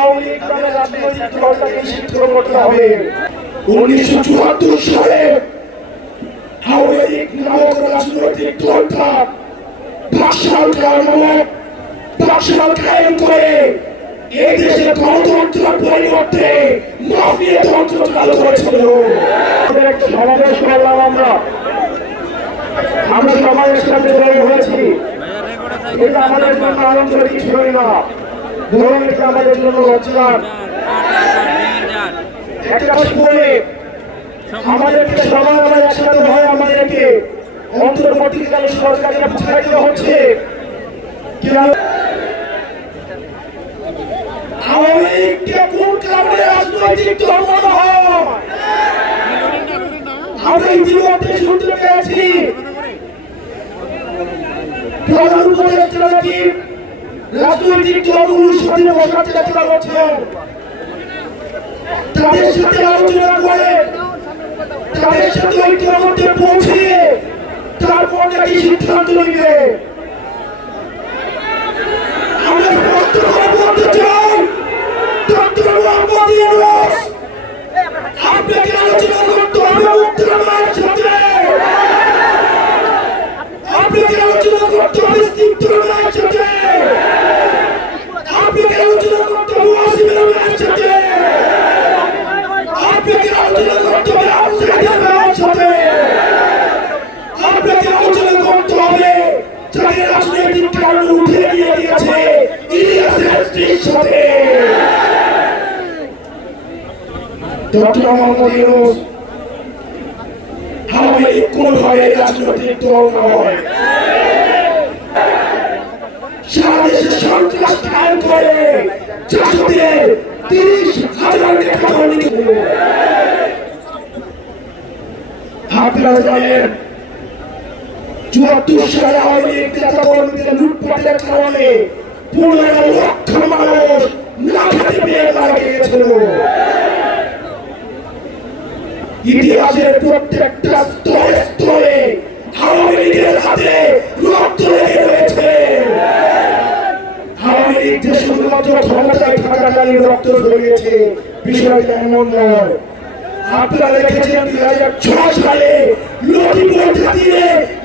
আওয়ামী লীগ নামে রাজনৈতিক দলটাকে নিষিদ্ধ করতে হবে। 1974 সালে আওয়ামী লীগ নামক রাজনৈতিক দলটা বাকশাল কায়েম করে এই দেশে গণতন্ত্রের পরিবর্তে মাফিয়া তন্ত্র চালু করেছিল। একটা সমাবেশ করলাম আমরা সবাই একসাথে জড়ো হয়েছি। এটা আমাদের জন্য আনন্দের কিছুই না, বরং এটা আমাদের জন্য লজ্জার। একটা সময়ে আমাদেরকে সবাই আমরা একসাথে হয় আমাদেরকে অন্তর্বর্তীকালীন সরকারের বুঝাইতে হচ্ছে আওয়ামী লীগকে কোন কারণে রাজনৈতিক দল বলা হয়। আমরা ইতিমধ্যে শুনতে পেয়েছি প্রধান উপদেষ্টা নাকি রাজনৈতিক দলগুলোর সাথে বসার চেষ্টা করছেন, তাদের সাথে আলোচনা করে তাদের সাথে ঐক্যের মধ্যে পৌঁছিয়ে তারপর নাকি সিদ্ধান্ত নিবে। আমরা স্পষ্ট করে বলতে চাই, ডক্টর মোহাম্মদ ইউনূস আপনাকে আলোচনা করতে হবে মুক্তমায়ের সাথে, আপনাকে আলোচনা করতে হবে স্নিগ্ধমায়ের সাথে, আপনাকে আলোচনা করতে হবে ওয়াসিমের মায়ের সাথে, আপনাকে আলোচনা করতে হবে আফসারের মায়ের সাথে, আপনাকে আলোচনা করতে হবে যাদের রাজনৈতিক কারণ উঠে দিয়ে দিয়েছে ইলিয়াসের স্ত্রীর সাথে। ডক্টর মোহাম্মদ ইউনূস আওয়ামী লীগ কোনোভাবে রাজনৈতিক দল নয়। সারা দেশে সন্ত্রাস কায়েম করে জাসদের 30,000 নেতা কর্মীকে আপনারা জানেন 74 সালে আওয়ামী লীগ নেতা কর্মীদের লুটপাটের কারণে 15 লক্ষ মানুষ না খেতে পেয়ে মারা গিয়েছিল। ইতিহাসের প্রত্যেকটা স্তরে স্তরে আওয়ামী লীগের হাতে রক্ত লেগে রয়েছে। আওয়ামী লীগ যে শুধুমাত্র ক্ষমতায় থাকাকালীন রক্ত ঝরিয়েছে বিষয়টা এমন নয়। আপনারা দেখেছেন 2006 সালে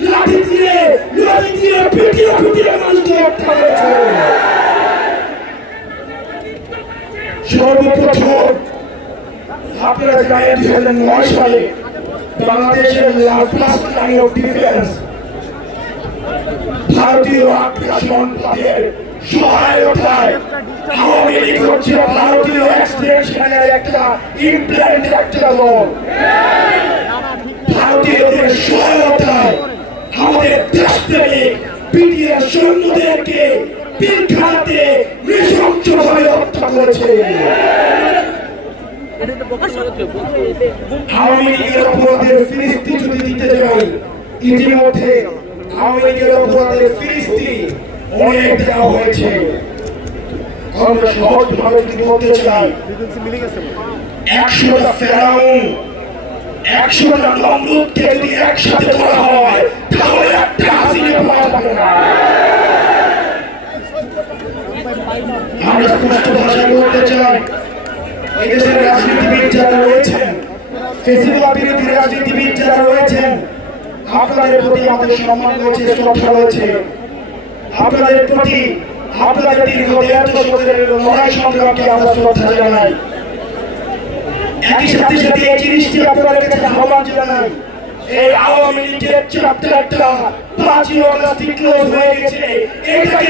লাঠি দিয়ে পিটিয়ে মানুষকে হত্যা করেছে। সর্বপ্রথম আপনারা জানেন 2009 সালে বাংলাদেশের ফার্স্ট লাইন অফ ডিফেন্স ভারতীয় আগ্রাসন তাদের সহায়তায় আওয়ামী লীগ হচ্ছে ভারতীয় এক্সটেনশনের একটা ইমপ্ল্যান্ট একটা দল। ভারতীয়দের সহায়তায় আমাদের দেশপ্রেমিক বিডিআর সৈন্যদেরকে পিলখানাতে নৃশংসভাবে হত্যা করেছে। আওয়ামী লীগের অপরাধের ফিরিস্তি যদি দিতে যাই, ইতিমধ্যে আওয়ামী লীগের অপরাধের ফিরিস্তি অনেক দেওয়া হয়েছে। আমরা সহজভাবে যদি বলতে চাই 100টা ফেরাউন 100টা নমরুদকে যদি একসাথে ধরা হয় তাহলে একটা হাসিনে পাওয়া যাবে না। আমরা স্পষ্ট ভাষায় বলতে চাই, এদেশের রাজনীতিবিদ যারা রয়েছেন, ফেসিবাদ বিরোধী রাজনীতিবিদ যারা রয়েছেন, আপনাদের প্রতি আমাদের সম্মান রয়েছে, শ্রদ্ধা রয়েছে। আপনাদের প্রতি আপনাদের দীর্ঘ 1.5 বছরের লড়াই সংগ্রামকে আমরা শ্রদ্ধা জানাই। একই সাথে সাথে এই জিনিসটি আপনাদের কাছে আহ্বান জানাই, এই আওয়ামী লীগের চ্যাপ্টারটা 5ই অগাস্ট ক্লোজ হয়ে গেছে, এটাকে